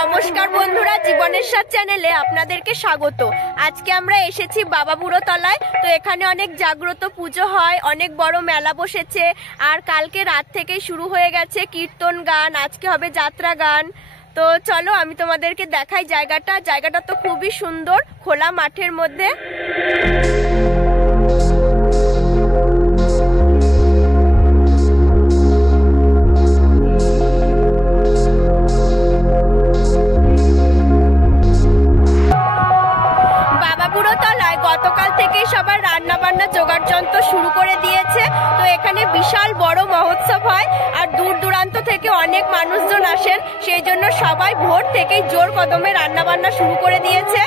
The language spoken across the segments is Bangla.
নমস্কার বন্ধুরা, জীবনের স্বাদ চ্যানেলে আপনাদেরকে স্বাগত। আজকে আমরা এসেছি বাবাবুড়ো তলায়। তো এখানে অনেক জাগ্রত পুজো হয়, অনেক বড় মেলা বসেছে। আর কালকে রাত থেকেই শুরু হয়ে গেছে কীর্তন গান, আজকে হবে যাত্রা গান। তো চলো আমি তোমাদেরকে দেখাই জায়গাটা তো খুবই সুন্দর, খোলা মাঠের মধ্যে। গতকাল থেকে সবার রান্না বান্না জোগাড় যন্ত্র শুরু করে দিয়েছে। তো এখানে বিশাল বড় মহোৎসব হয় আর দূর দূরান্ত থেকে অনেক মানুষজন আসেন, সেই জন্য সবাই ভোর থেকেই জোর কদমে রান্না বান্না শুরু করে দিয়েছে।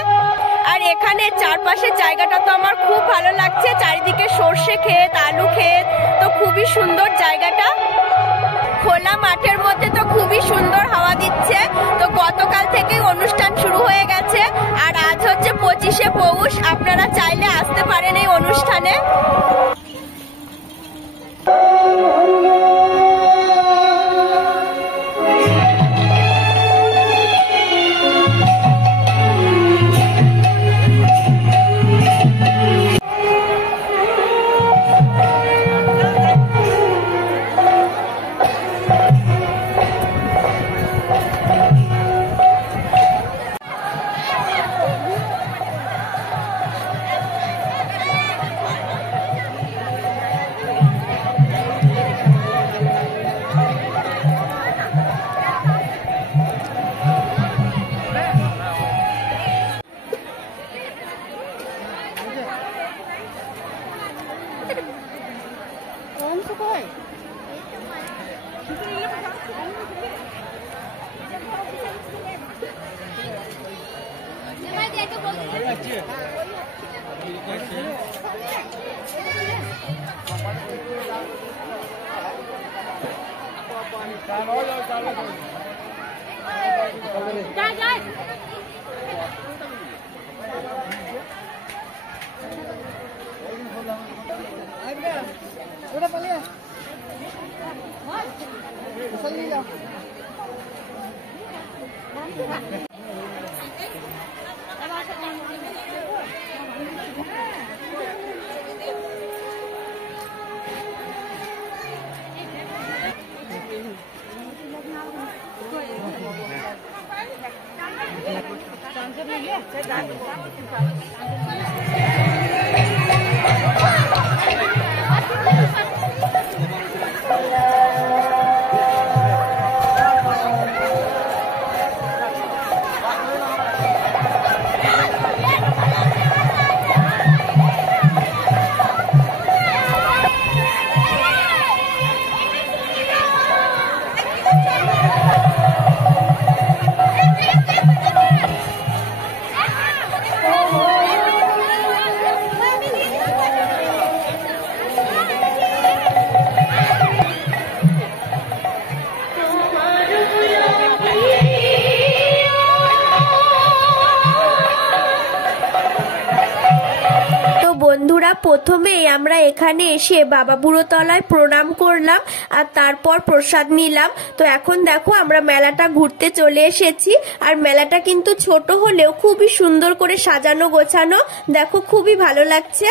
আর এখানে চারপাশের জায়গাটা তো আমার খুব ভালো লাগছে, চারিদিকে সর্ষে ক্ষেত, আলু ক্ষেত, তো খুবই সুন্দর জায়গাটা। খোলা মাঠের মধ্যে তো খুবই সুন্দর হাওয়া দিচ্ছে। তো গতকাল থেকেই অনুষ্ঠান শুরু হয়ে গেছে আর আজ হচ্ছে 25শে পৌষ। আপনারা চাইলে আসতে পারেন এই অনুষ্ঠানে। বন্ধুরা, প্রথমেই আমরা এখানে এসে বাবাবুড়ো তলায় প্রণাম করলাম আর তারপর প্রসাদ নিলাম। তো এখন দেখো আমরা মেলাটা ঘুরতে চলে এসেছি। আর মেলাটা কিন্তু ছোট হলেও খুবই সুন্দর করে সাজানো গোছানো, দেখো খুবই ভালো লাগছে।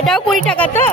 এটাও 20 টাকা তো।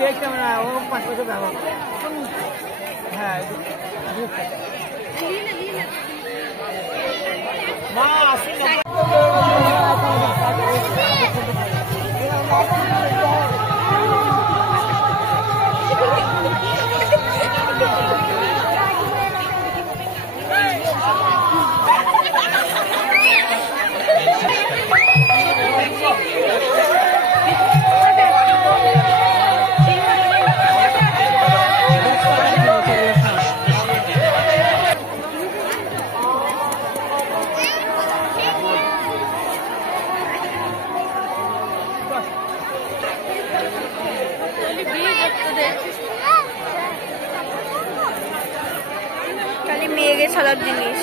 দেখতাম না ও 5 বছর ব্যবহার। হ্যাঁ মা আসলে লেগে ছাড়ার জিনিস।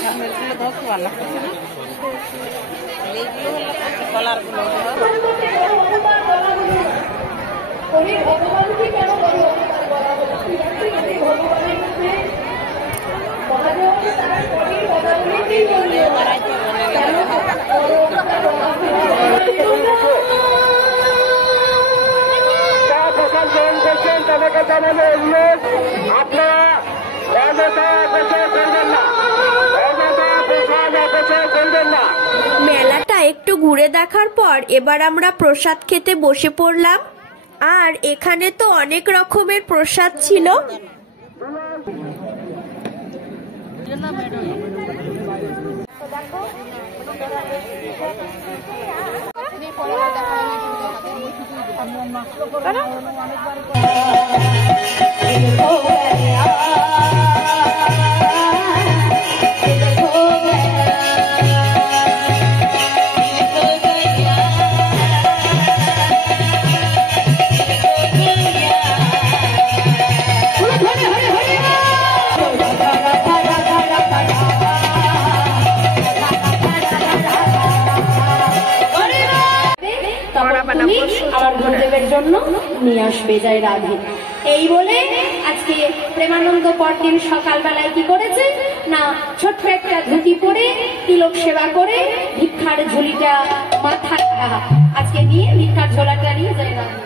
মেলাটা একটু ঘুরে দেখার পর এবার আমরা প্রসাদ খেতে বসে পড়লাম। আর এখানে তো অনেক রকমের প্রসাদ ছিল। আমার গুরুদেবের জন্য নিয়ে আসবে জয় রাধে। এই বলে আজকে প্রেমানন্দ পরদিন সকালবেলায় কি করেছে না, ছোট্ট একটা ধুতি পরে তিলক সেবা করে ভিক্ষার ঝুলিটা মাথায় আজকে নিয়ে ভিক্ষার ঝোলাটা নিয়ে জয় রাধে।